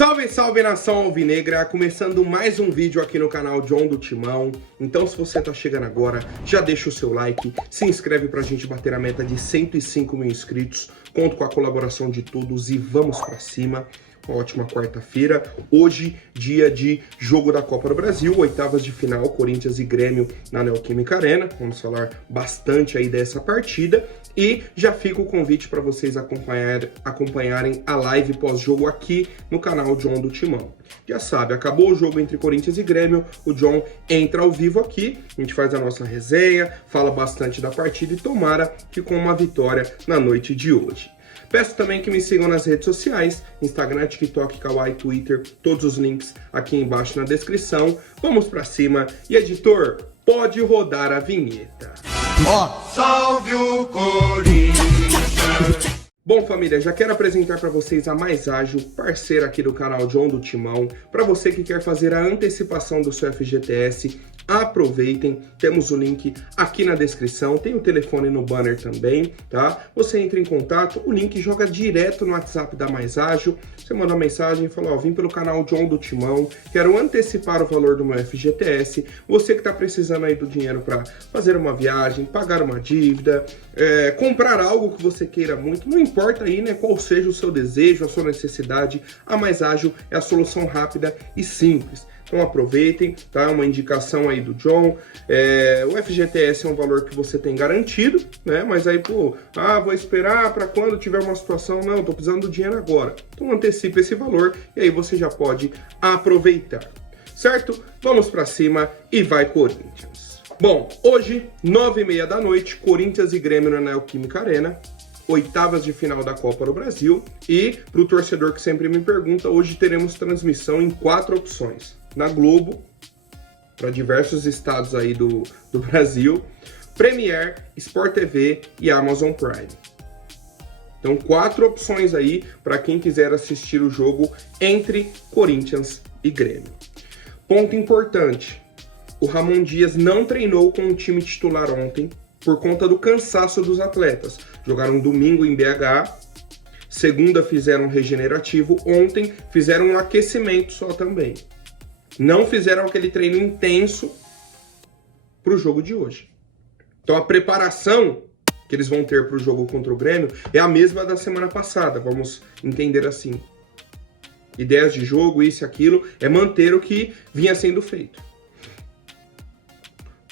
Salve, salve nação alvinegra, começando mais um vídeo aqui no canal John do Timão. Então se você tá chegando agora, já deixa o seu like, se inscreve pra gente bater a meta de 105 mil inscritos. Conto com a colaboração de todos e vamos pra cima. Uma ótima quarta-feira, hoje dia de jogo da Copa do Brasil, oitavas de final, Corinthians e Grêmio na Neoquímica Arena. Vamos falar bastante aí dessa partida e já fica o convite para vocês acompanharem a live pós-jogo aqui no canal John do Timão. Já sabe, acabou o jogo entre Corinthians e Grêmio, o John entra ao vivo aqui, a gente faz a nossa resenha, fala bastante da partida e tomara que com uma vitória na noite de hoje. Peço também que me sigam nas redes sociais, Instagram, TikTok, Kawaii, Twitter, todos os links aqui embaixo na descrição. Vamos pra cima e editor, pode rodar a vinheta. Salve o Corinthians! Bom, família, já quero apresentar para vocês a Mais Ágil, parceira aqui do canal John do Timão. Para você que quer fazer a antecipação do seu FGTS, aproveitem, temos o link aqui na descrição, tem o telefone no banner também, tá? Você entra em contato, o link joga direto no WhatsApp da Mais Ágil, você manda uma mensagem e fala, ó, vim pelo canal John do Timão, quero antecipar o valor do meu FGTS, você que tá precisando aí do dinheiro para fazer uma viagem, pagar uma dívida, comprar algo que você queira muito, não importa aí, né, qual seja o seu desejo, a sua necessidade, a Mais Ágil é a solução rápida e simples. Então aproveitem, tá? Uma indicação aí do John. O FGTS é um valor que você tem garantido, né? Mas aí, pô, vou esperar para quando tiver uma situação. Não, tô precisando do dinheiro agora. Então antecipe esse valor e aí você já pode aproveitar, certo? Vamos para cima e vai Corinthians. Bom, hoje, 9h30 da noite, Corinthians e Grêmio na Neoquímica Arena. Oitavas de final da Copa do Brasil. E, para o torcedor que sempre me pergunta, hoje teremos transmissão em 4 opções. Na Globo, para diversos estados aí do Brasil, Premiere, Sport TV e Amazon Prime. Então, 4 opções aí para quem quiser assistir o jogo entre Corinthians e Grêmio. Ponto importante, o Ramon Dias não treinou com o time titular ontem por conta do cansaço dos atletas. Jogaram domingo em BH, segunda fizeram regenerativo, ontem fizeram um aquecimento só também. Não fizeram aquele treino intenso para o jogo de hoje. Então a preparação que eles vão ter para o jogo contra o Grêmio é a mesma da semana passada, vamos entender assim. Ideias de jogo, isso e aquilo, é manter o que vinha sendo feito.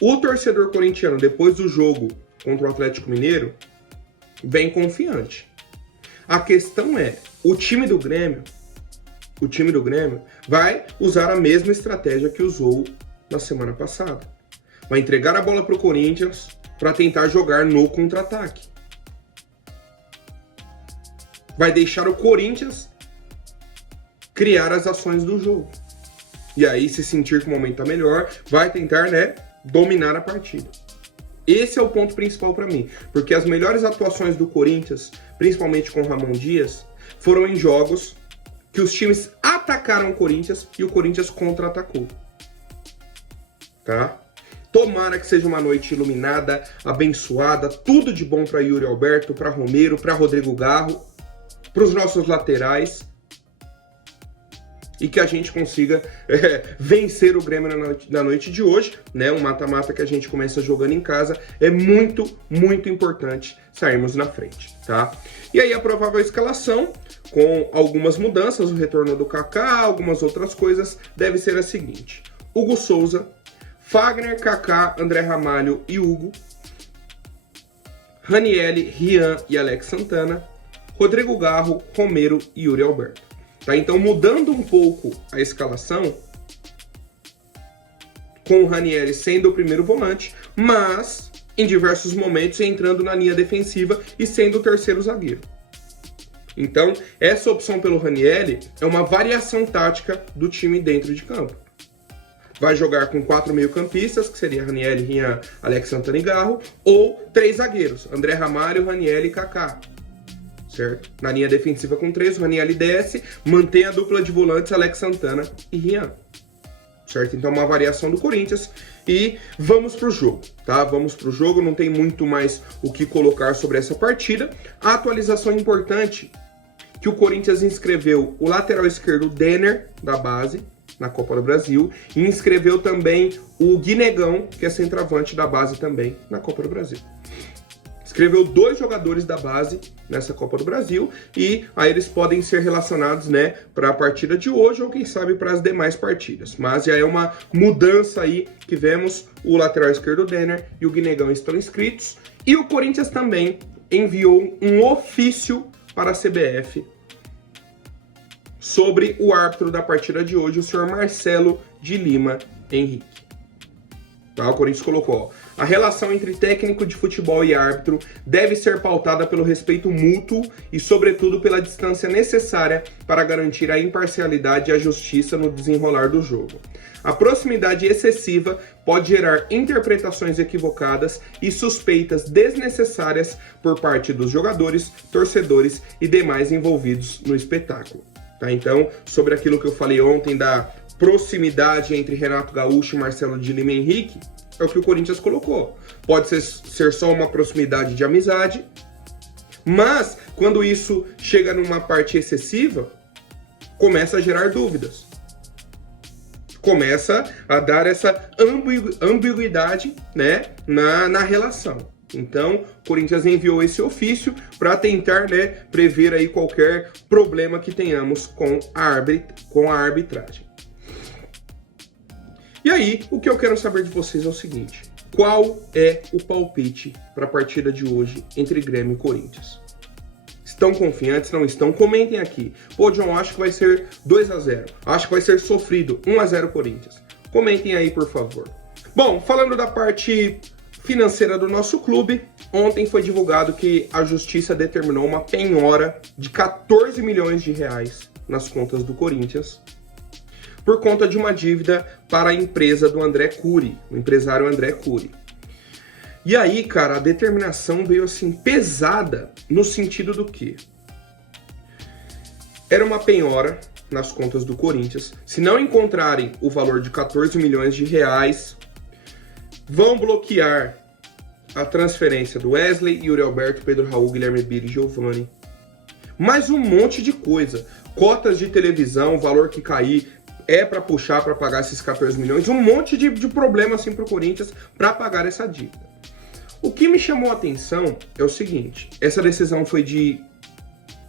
O torcedor corintiano, depois do jogo contra o Atlético Mineiro, vem confiante. A questão é, o time do Grêmio vai usar a mesma estratégia que usou na semana passada. Vai entregar a bola para o Corinthians para tentar jogar no contra-ataque. Vai deixar o Corinthians criar as ações do jogo. E aí, se sentir que o momento está melhor, vai tentar, né, dominar a partida. Esse é o ponto principal para mim, porque as melhores atuações do Corinthians, principalmente com o Ramon Dias, foram em jogos que os times atacaram o Corinthians e o Corinthians contra-atacou. Tá? Tomara que seja uma noite iluminada, abençoada, tudo de bom para Yuri Alberto, para Romero, para Rodrigo Garro, para os nossos laterais. E que a gente consiga vencer o Grêmio na noite de hoje, né? Um mata-mata que a gente começa jogando em casa. É muito, muito importante sairmos na frente, tá? E aí a provável escalação, com algumas mudanças, o retorno do Kaká, algumas outras coisas, deve ser a seguinte. Hugo Souza, Fagner, Kaká, André Ramalho e Hugo. Ranieri, Rian e Alex Santana. Rodrigo Garro, Romero e Yuri Alberto. Tá, então, mudando um pouco a escalação, com o Ranieri sendo o primeiro volante, mas em diversos momentos entrando na linha defensiva e sendo o terceiro zagueiro. Então, essa opção pelo Ranieri é uma variação tática do time dentro de campo. Vai jogar com 4 meio-campistas, que seria Ranieri, Rian, Alex Santana e Garro, ou 3 zagueiros, André Ramalho, Ranieri e Kaká. Certo? Na linha defensiva com 3, o Ranieri desce, mantém a dupla de volantes Alex Santana e Rian. Certo? Então uma variação do Corinthians e vamos pro jogo, tá? Vamos pro jogo, não tem muito mais o que colocar sobre essa partida. A atualização importante que o Corinthians inscreveu o lateral esquerdo Denner, da base, na Copa do Brasil, e inscreveu também o Guinegão, que é centroavante da base também, na Copa do Brasil. Escreveu 2 jogadores da base nessa Copa do Brasil e aí eles podem ser relacionados, né, para a partida de hoje ou quem sabe para as demais partidas. Mas já é uma mudança aí que vemos, o lateral esquerdo Denner e o Guinegão estão inscritos. E o Corinthians também enviou um ofício para a CBF sobre o árbitro da partida de hoje, o senhor Marcelo de Lima Henrique. Tá? O Corinthians colocou, ó, a relação entre técnico de futebol e árbitro deve ser pautada pelo respeito mútuo e, sobretudo, pela distância necessária para garantir a imparcialidade e a justiça no desenrolar do jogo. A proximidade excessiva pode gerar interpretações equivocadas e suspeitas desnecessárias por parte dos jogadores, torcedores e demais envolvidos no espetáculo. Tá? Então, sobre aquilo que eu falei ontem da proximidade entre Renato Gaúcho e Marcelo de Lima Henrique, é o que o Corinthians colocou. Pode ser só uma proximidade de amizade, mas quando isso chega numa parte excessiva, começa a gerar dúvidas. Começa a dar essa ambiguidade, né, na relação. Então, o Corinthians enviou esse ofício para tentar, né, prever aí qualquer problema que tenhamos com a arbitragem. E aí, o que eu quero saber de vocês é o seguinte: qual é o palpite para a partida de hoje entre Grêmio e Corinthians? Estão confiantes? Não estão? Comentem aqui. Pô, John, acho que vai ser 2-0. Acho que vai ser sofrido. 1-0 Corinthians. Comentem aí, por favor. Bom, falando da parte financeira do nosso clube, ontem foi divulgado que a Justiça determinou uma penhora de 14 milhões de reais nas contas do Corinthians, por conta de uma dívida para a empresa do André Cury, o empresário André Cury. E aí, cara, a determinação veio assim pesada no sentido do que era uma penhora nas contas do Corinthians. Se não encontrarem o valor de 14 milhões de reais, vão bloquear a transferência do Wesley, Yuri Alberto, Pedro Raul, Guilherme Biri e Giovani. Mais um monte de coisa. Cotas de televisão, valor que cair, é para puxar, para pagar esses 14 milhões. Um monte de problema assim para o Corinthians para pagar essa dívida. O que me chamou a atenção é o seguinte: essa decisão foi de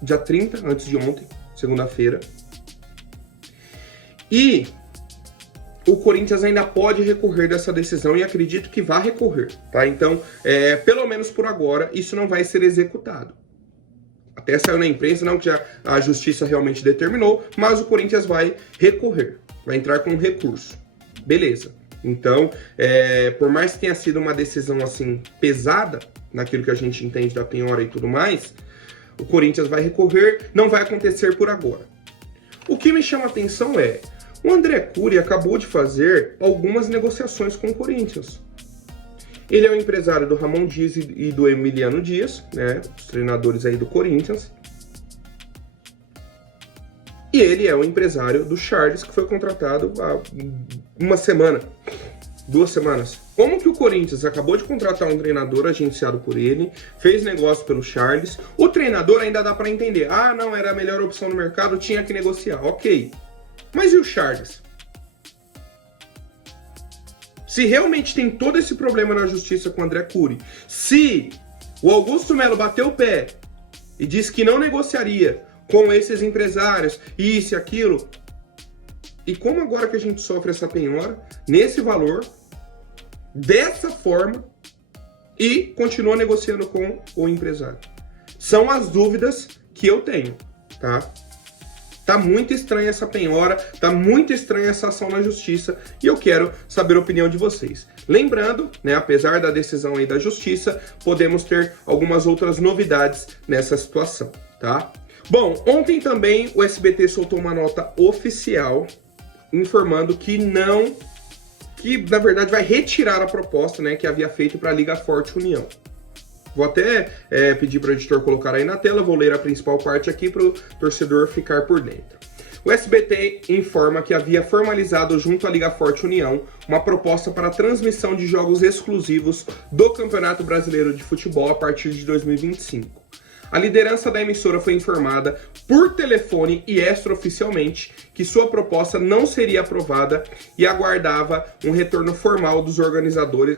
dia 30, antes de ontem, segunda-feira. E o Corinthians ainda pode recorrer dessa decisão e acredito que vai recorrer, tá? Então, pelo menos por agora, isso não vai ser executado. Até saiu na imprensa, não que já a Justiça realmente determinou, mas o Corinthians vai recorrer, vai entrar com um recurso. Beleza. Então, por mais que tenha sido uma decisão assim pesada, naquilo que a gente entende da penhora e tudo mais, o Corinthians vai recorrer, não vai acontecer por agora. O que me chama a atenção é, o André Cury acabou de fazer algumas negociações com o Corinthians. Ele é o empresário do Ramon Dias e do Emiliano Dias, né, os treinadores aí do Corinthians. E ele é o empresário do Charles, que foi contratado há uma semana, 2 semanas. Como que o Corinthians acabou de contratar um treinador agenciado por ele, fez negócio pelo Charles, o treinador ainda dá para entender, ah, não, era a melhor opção no mercado, tinha que negociar, ok. Mas e o Charles? Se realmente tem todo esse problema na Justiça com o André Cury, se o Augusto Melo bateu o pé e disse que não negociaria com esses empresários, isso e aquilo, e como agora que a gente sofre essa penhora, nesse valor, dessa forma, e continua negociando com o empresário? São as dúvidas que eu tenho, tá? Tá muito estranha essa penhora, tá muito estranha essa ação na Justiça e eu quero saber a opinião de vocês. Lembrando, né, apesar da decisão aí da Justiça, podemos ter algumas outras novidades nessa situação, tá? Bom, ontem também o SBT soltou uma nota oficial informando que na verdade vai retirar a proposta, né, que havia feito para a Liga Forte União. Vou até pedir para o editor colocar aí na tela, vou ler a principal parte aqui para o torcedor ficar por dentro. O SBT informa que havia formalizado junto à Liga Forte União uma proposta para a transmissão de jogos exclusivos do Campeonato Brasileiro de Futebol a partir de 2025. A liderança da emissora foi informada por telefone e extraoficialmente que sua proposta não seria aprovada e aguardava um retorno formal dos organizadores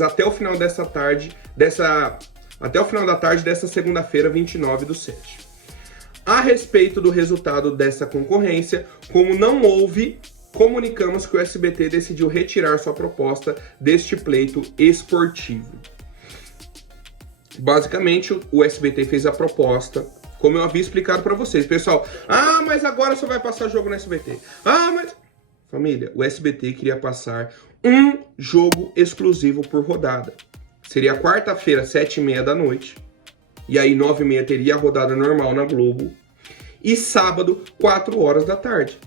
até o final da tarde dessa segunda-feira, 29/7. A respeito do resultado dessa concorrência, como não houve, comunicamos que o SBT decidiu retirar sua proposta deste pleito esportivo. Basicamente, o SBT fez a proposta, como eu havia explicado para vocês. Pessoal, mas agora só vai passar jogo no SBT. Família, o SBT queria passar um jogo exclusivo por rodada. Seria quarta-feira, 7h30 da noite. E aí, 9h30 teria a rodada normal na Globo. E sábado, 4 horas da tarde.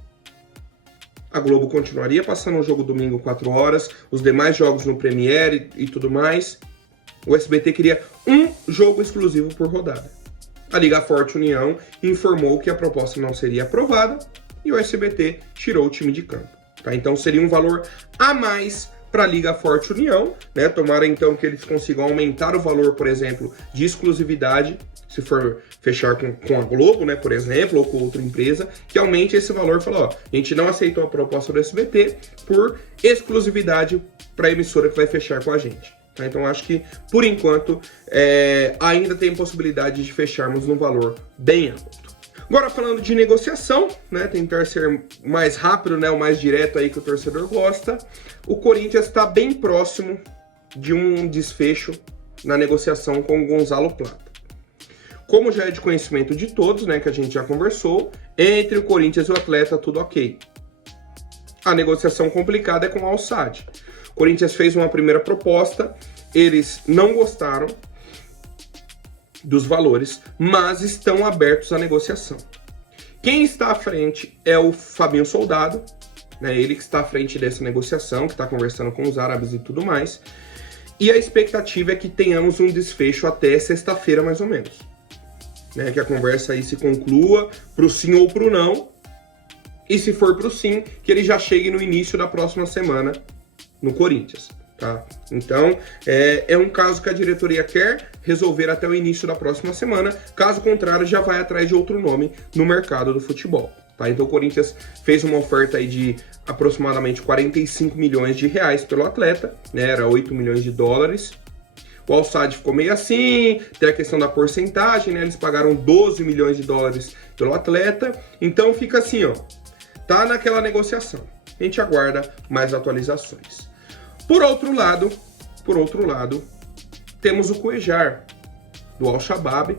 A Globo continuaria passando o jogo domingo, 4 horas. Os demais jogos no Premiere e tudo mais. O SBT queria um jogo exclusivo por rodada. A Liga Forte União informou que a proposta não seria aprovada e o SBT tirou o time de campo. Tá? Então seria um valor a mais para a Liga Forte União, né? Tomara então que eles consigam aumentar o valor, por exemplo, de exclusividade, se for fechar com a Globo, né, por exemplo, ou com outra empresa, que aumente esse valor e fala, a gente não aceitou a proposta do SBT por exclusividade para a emissora que vai fechar com a gente. Tá? Então acho que, por enquanto, ainda tem possibilidade de fecharmos num valor bem alto. Agora falando de negociação, né, tentar ser mais rápido, né, o mais direto aí que o torcedor gosta, o Corinthians está bem próximo de um desfecho na negociação com o Gonzalo Plata. Como já é de conhecimento de todos, né, que a gente já conversou, entre o Corinthians e o atleta tudo ok. A negociação complicada é com o Al-Sadd. O Corinthians fez uma primeira proposta, eles não gostaram dos valores, mas estão abertos à negociação. Quem está à frente é o Fabinho Soldado, né, ele que está à frente dessa negociação, que está conversando com os árabes e tudo mais, e a expectativa é que tenhamos um desfecho até sexta-feira, mais ou menos. Né, que a conversa aí se conclua pro sim ou pro não, e se for pro sim, que ele já chegue no início da próxima semana no Corinthians, tá? Então, é um caso que a diretoria quer resolver até o início da próxima semana, caso contrário, já vai atrás de outro nome no mercado do futebol, tá? Então, o Corinthians fez uma oferta aí de aproximadamente 45 milhões de reais pelo atleta, né? Era 8 milhões de dólares. O Al-Sadd ficou meio assim, tem a questão da porcentagem, né? Eles pagaram 12 milhões de dólares pelo atleta, então fica assim, ó, tá naquela negociação. A gente aguarda mais atualizações. Por outro lado, temos o Cuéllar, do Al-Shabaab.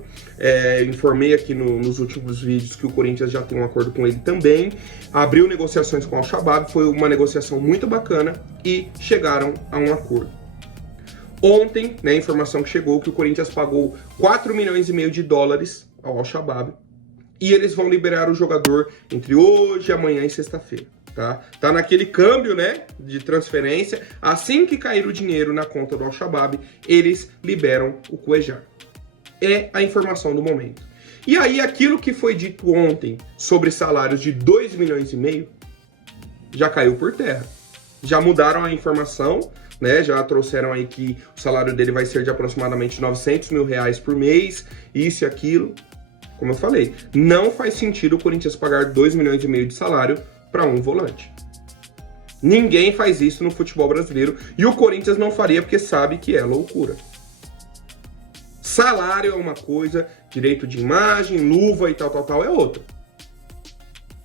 Informei aqui nos últimos vídeos que o Corinthians já tem um acordo com ele também. Abriu negociações com o Al-Shabaab, foi uma negociação muito bacana e chegaram a um acordo. Ontem, né, a informação que chegou que o Corinthians pagou 4 milhões e meio de dólares ao Al-Shabaab e eles vão liberar o jogador entre hoje, amanhã e sexta-feira. Tá naquele câmbio, né, de transferência. Assim que cair o dinheiro na conta do Al-Shabaab, eles liberam o Cuéllar. É a informação do momento. E aí, aquilo que foi dito ontem sobre salários de 2 milhões e meio já caiu por terra. Já mudaram a informação, né, já trouxeram aí que o salário dele vai ser de aproximadamente 900 mil reais por mês, isso e aquilo. Como eu falei, não faz sentido o Corinthians pagar 2 milhões e meio de salário para um volante. Ninguém faz isso no futebol brasileiro e o Corinthians não faria porque sabe que é loucura. Salário é uma coisa, direito de imagem, luva e tal é outra.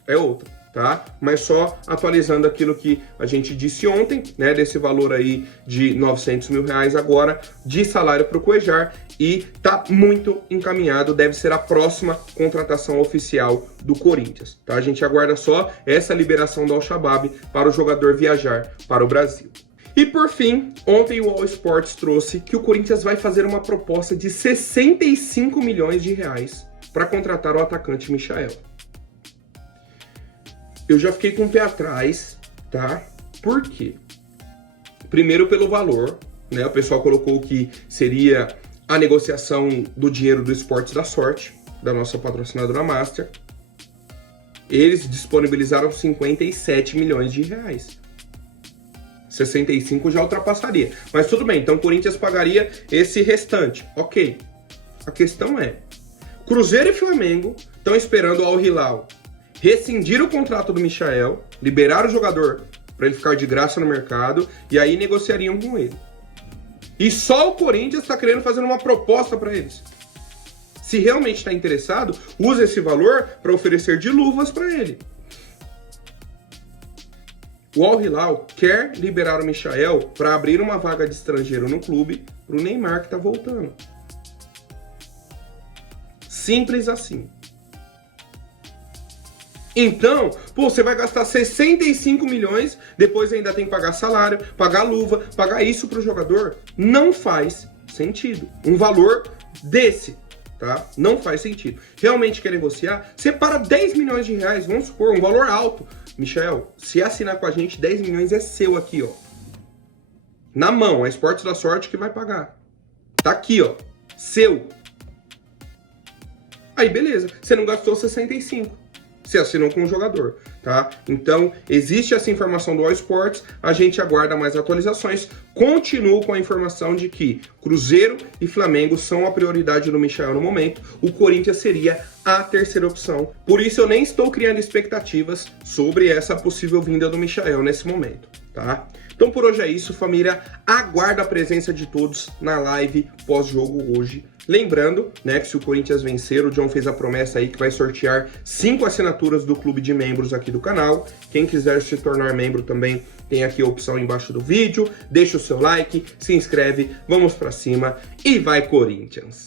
É outra, tá? Mas só atualizando aquilo que a gente disse ontem, né, desse valor aí de 900 mil reais agora de salário para o Cuéllar, e tá muito encaminhado, deve ser a próxima contratação oficial do Corinthians, tá? A gente aguarda só essa liberação do Al-Shabaab para o jogador viajar para o Brasil. E por fim, ontem o All Sports trouxe que o Corinthians vai fazer uma proposta de 65 milhões de reais para contratar o atacante Michael. Eu já fiquei com o pé atrás, tá? Por quê? Primeiro pelo valor, né? O pessoal colocou que seria a negociação do dinheiro do Esportes da Sorte, da nossa patrocinadora Master. Eles disponibilizaram 57 milhões de reais. 65 já ultrapassaria. Mas tudo bem, então o Corinthians pagaria esse restante. Ok. A questão é, Cruzeiro e Flamengo estão esperando o Al Hilal rescindir o contrato do Michael, liberar o jogador para ele ficar de graça no mercado, e aí negociariam com ele. E só o Corinthians está querendo fazer uma proposta para eles. Se realmente está interessado, usa esse valor para oferecer de luvas para ele. O Al Hilal quer liberar o Michael para abrir uma vaga de estrangeiro no clube para o Neymar que está voltando. Simples assim. Então, pô, você vai gastar 65 milhões, depois ainda tem que pagar salário, pagar luva, pagar isso pro jogador. Não faz sentido. Um valor desse, tá? Não faz sentido. Realmente quer negociar? Separa 10 milhões de reais, vamos supor, um valor alto. Michael, se assinar com a gente, 10 milhões é seu aqui, ó. Na mão, a Esportes da Sorte que vai pagar. Tá aqui, ó. Seu. Aí, beleza. Você não gastou 65. Você assinou com o jogador, tá? Então, existe essa informação do All Sports, a gente aguarda mais atualizações. Continuo com a informação de que Cruzeiro e Flamengo são a prioridade do Michael no momento, o Corinthians seria a terceira opção. Por isso, eu nem estou criando expectativas sobre essa possível vinda do Michael nesse momento, tá? Então, por hoje é isso, família. Aguardo a presença de todos na live pós-jogo hoje. Lembrando, né, que se o Corinthians vencer, o John fez a promessa aí que vai sortear 5 assinaturas do clube de membros aqui do canal. Quem quiser se tornar membro também tem aqui a opção embaixo do vídeo. Deixa o seu like, se inscreve, vamos pra cima e vai Corinthians!